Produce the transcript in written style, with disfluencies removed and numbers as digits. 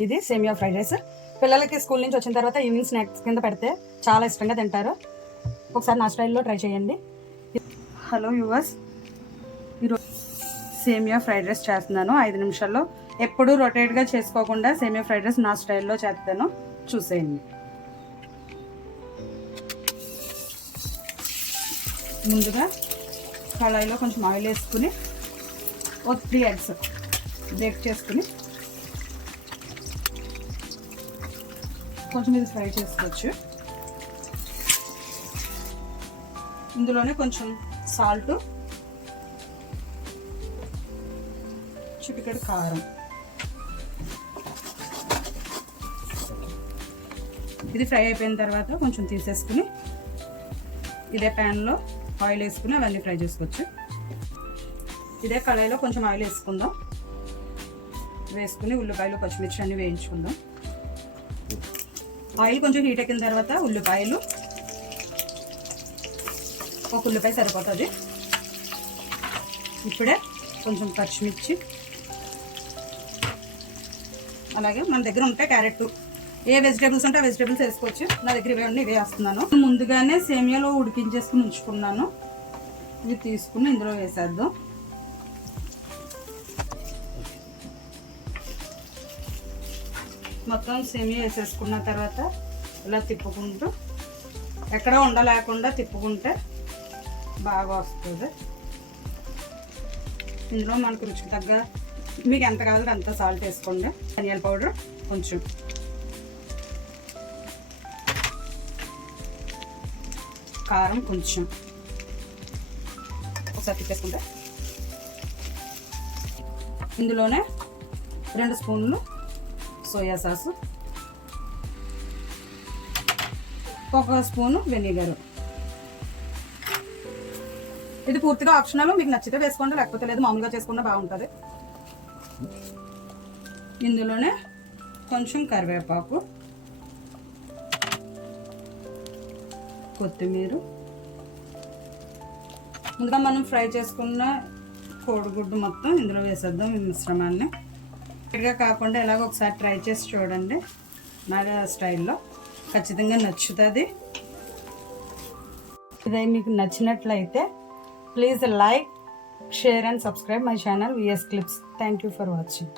ఇది సేమియా fried rice. పిల్లలకి స్కూల్ నుంచి వచ్చిన తర్వాత ఈవినింగ్ స్నాక్స్ కింద పెడితే చాలా ఇష్టంగా తింటారు. ఒకసారి నా స్టైల్లో ట్రై చేయండి. హలో యువర్స్, ఈరోజు సేమియా ఫ్రైడ్ రైస్ చేస్తున్నాను 5 నిమిషాల్లో. ఎప్పుడూ రొటేట్గా చేసుకోకుండా సేమియా ఫ్రైడ్ రైస్ నా స్టైల్లో చేస్తాను, చూసేయండి. ముందుగా కళాయిలో కొంచెం ఆయిల్ వేసుకుని 3 eggs బ్రేక్ చేసుకుని కొంచెం ఇది ఫ్రై చేసుకోవచ్చు. ఇందులోనే కొంచెం సాల్ట్, చిటికెడు కారం, ఇది ఫ్రై అయిపోయిన తర్వాత కొంచెం తీసేసుకుని ఇదే ప్యాన్లో ఆయిల్ వేసుకుని అవన్నీ ఫ్రై చేసుకోవచ్చు. ఇదే కళాయిలో కొంచెం ఆయిల్ వేసుకుందాం. వేసుకుని ఉల్లిపాయలు పచ్చిమిర్చి అన్నీ వేయించుకుందాం. ఆయిల్ కొంచెం హీట్ ఎక్కిన తర్వాత ఉల్లిపాయలు, ఒక ఉల్లిపాయ సరిపోతుంది. ఇప్పుడే కొంచెం పచ్చిమిర్చి, అలాగే మన దగ్గర ఉంటే క్యారెట్, ఏ వెజిటేబుల్స్ ఉంటే ఆ వెజిటేబుల్స్ వేసుకోవచ్చు. నా దగ్గర ఇవన్నీ వేస్తున్నాను. ముందుగానే సేమియాలో ఉడికించేసుకుని ఉంచుకున్నాను. ఇది తీసుకుని ఇందులో వేసేద్దాం. మొత్తం సేమియా వేసేసుకున్న తర్వాత ఇలా తిప్పుకుంటూ, ఎక్కడ ఉండలేకుండా తిప్పుకుంటే బాగా వస్తుంది. ఇందులో మనకు రుచికి తగ్గ మీకు ఎంత కావాలంటే అంత సాల్ట్ వేసుకోండి. ధనియాల పౌడర్ కొంచెం, కారం కొంచెం, ఒకసారి తిప్పేసుకుంటే ఇందులోనే 2 స్పూన్లు సోయా సాసు, 1 స్పూను వెనిగర్. ఇది పూర్తిగా ఆప్షనల్, మీకు నచ్చితే వేసుకోండి, లేకపోతే లేదు, మామూలుగా చేసుకున్నా బాగుంటుంది. ఇందులోనే కొంచెం కరివేపాకు, కొత్తిమీర, ముందుగా మనం ఫ్రై చేసుకున్న కోడిగుడ్డు మొత్తం ఇందులో వేసేద్దాం. ఈ మిశ్రమాన్ని ఇటుగా కాకుండా ఎలాగో ఒకసారి ట్రై చేసి చూడండి. నా స్టైల్లో ఖచ్చితంగా నచ్చుతుంది. ఇది మీకు నచ్చినట్లయితే please like, share and subscribe my channel VS Clips. Thank you for watching.